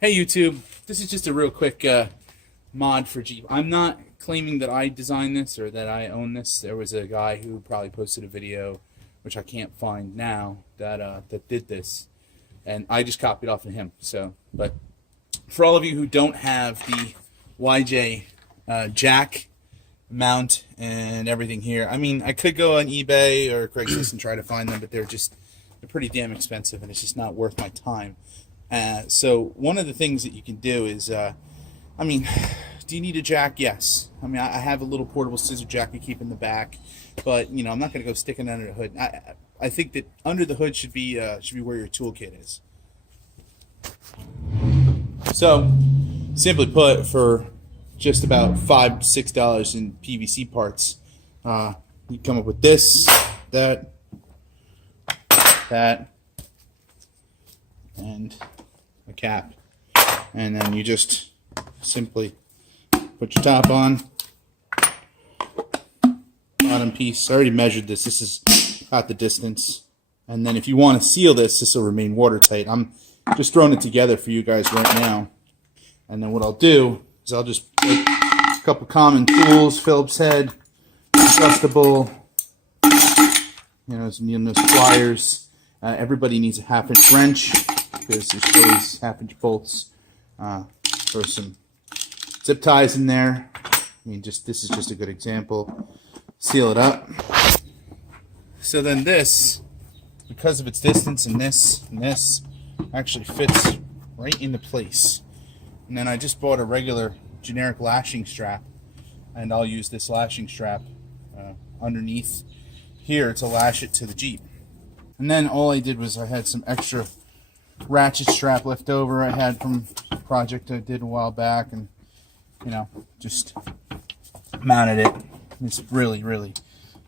Hey YouTube, this is just a real quick mod for Jeep. I'm not claiming that I designed this or that I own this. There was a guy who probably posted a video, which I can't find now, that did this, and I just copied off of him. So, but for all of you who don't have the YJ jack mount and everything here, I mean, I could go on eBay or Craigslist and try to find them, but they're pretty damn expensive, and it's just not worth my time. So one of the things that you can do is, I mean, do you need a jack? Yes. I mean, I have a little portable scissor jack I keep in the back, but you know, I'm not going to go sticking under the hood. I think that under the hood should be where your toolkit is. So, simply put, for just about $5-6 in PVC parts, you come up with this, that, and a cap, and then you just simply put your top on, bottom piece. I already measured this. This is about the distance, and then if you want to seal this will remain watertight. I'm just throwing it together for you guys right now, and then what I'll do is I'll just put a couple common tools, Phillips head, adjustable, some pliers. Everybody needs a 1/2-inch wrench, because there's always 1/2-inch bolts. Throw some zip ties in there. I mean, this is just a good example. Seal it up. So then this, because of its distance, and this actually fits right into place. And then I just bought a regular generic lashing strap, and I'll use this lashing strap underneath here to lash it to the Jeep. And then all I did was I had some extra ratchet strap left over I had from a project I did a while back, and just mounted it. It's really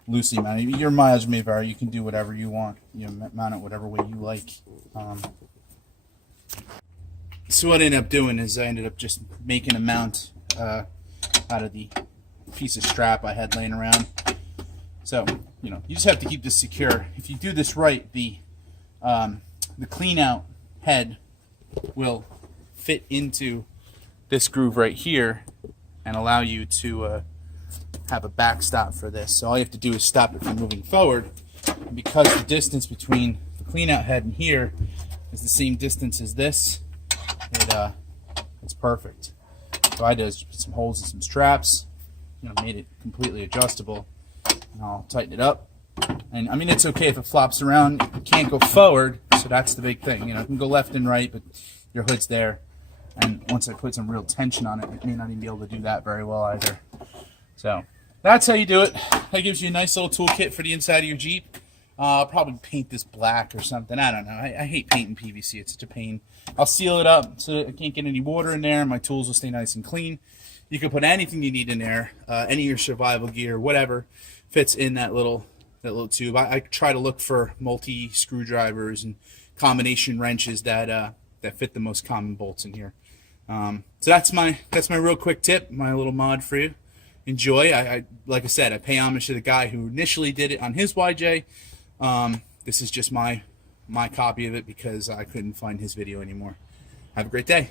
loosely mounted. Your mileage may vary. You can do whatever you want. Mount it whatever way you like. So what I ended up doing is I ended up just making a mount out of the piece of strap I had laying around. So you just have to keep this secure. If you do this right, the clean out head will fit into this groove right here and allow you to have a backstop for this. So all you have to do is stop it from moving forward. And because the distance between the clean out head and here is the same distance as this, it's perfect. So I did is put some holes and some straps, made it completely adjustable, and I'll tighten it up. And I mean, it's okay if it flops around. It can't go forward, so that's the big thing. It can go left and right, but your hood's there. And once I put some real tension on it, it may not even be able to do that very well either. So that's how you do it. That gives you a nice little toolkit for the inside of your Jeep. I'll probably paint this black or something. I don't know. I hate painting PVC. It's such a pain. I'll seal it up so that it can't get any water in there. My tools will stay nice and clean. You can put anything you need in there, any of your survival gear, whatever fits in that little tube. I try to look for multi screwdrivers and combination wrenches that fit the most common bolts in here. So that's my real quick tip, my little mod for you. Enjoy. Like I said, I pay homage to the guy who initially did it on his YJ. This is just my copy of it because I couldn't find his video anymore. Have a great day.